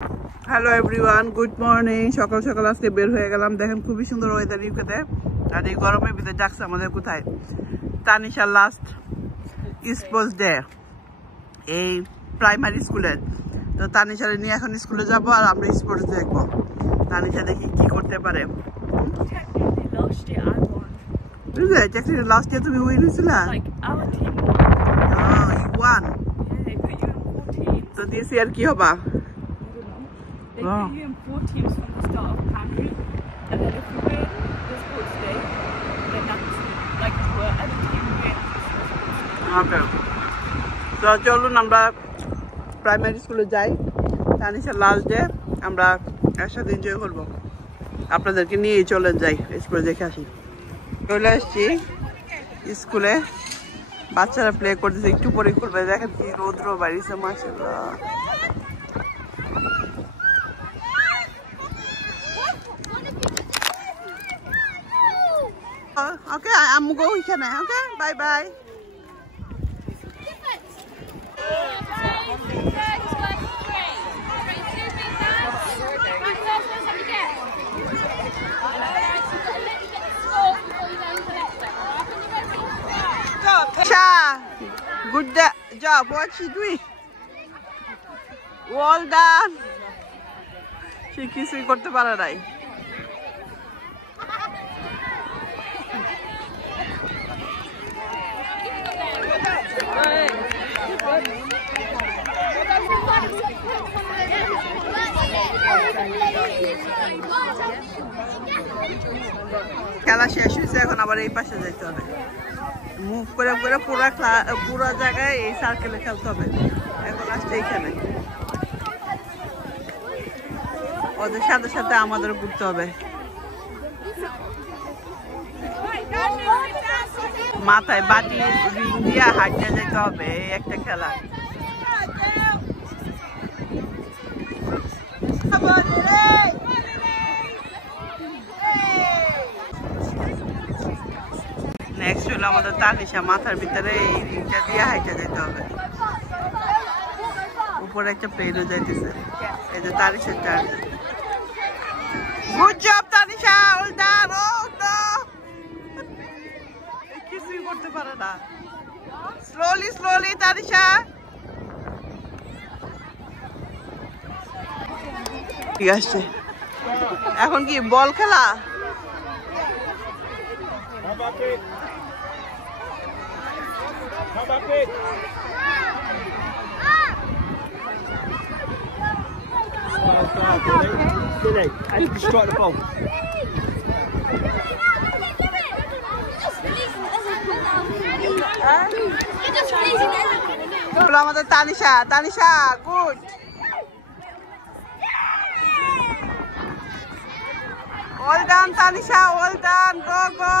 Hello everyone, good morning. সকাল সকাল আজকে বের হয়ে গেলাম। দেখেন খুবই সুন্দর ওয়েদার ইউকেতে। আর এই গরমের ভিতরে যাচ্ছে আমাদের কোথায়, তানিশা লাস্ট স্পোর্টস ডে এই প্রাইমারি স্কুলের। তো তানিশারে নিয়ে এখন স্কুলে যাব আর আমরা স্পোর্টস দেখবো। তানিশা দেখি কি করতে পারে। লাস্ট ইয়ার তুমি উইন হয়েছিল। তো দিস ইয়ার কি হবা? They put you in 4 teams from the start of primary, and then if you win the sports day, then that's like whatever team wins. Okay. So চলুন আমরা প্রাইমারি স্কুলে যাই। তানিশার লাস্ট ডে, আমরা একসাথে এনজয় করবো। আপনাদেরকে নিয়ে চলে যাই, স্কুলে দেখে আসি। চলে আসছি স্কুলে, বাচ্চারা প্লে করতেছে, একটু পরে করবে। দেখেন কি রৌদ্র বাড়িছে, মাশাআল্লাহ। Okay, I'm going to now. Okay, bye bye. Cha, good job. What's she doing? Well done. She কিছুই করতে পারে নাই। খেলা শেষ হয়েছে, এখন আবার এই পাশে যেতে হবে। মুভ করে করে পুরো জায়গায় এই সার্কেলে খেলতে হবে। এখন আসছে এইখানে, ওদের সাথে সাথে আমাদের ঘুরতে হবে। মাথায় বাটি রিং দিয়ে হাঁটতে যেতে হবে, এই একটা খেলা। নেক্সট হলো আমাদের তানিশা, মাথার ভিতরে এই রিংটা দিয়ে হাঁটতে যেতে হবে। উপরে একটা প্লেনও যাইতেছে, এই যে তানিশার টার্ন। Good job Tanisha, well done. Oh no, কিছুই করতে পারে না। Slowly slowly Tanisha. ঠিক আছে, এখন কি বল খেলা? আমাদের Tanisha, Tanisha good. Well done, Tanisha. Well done. Go, go.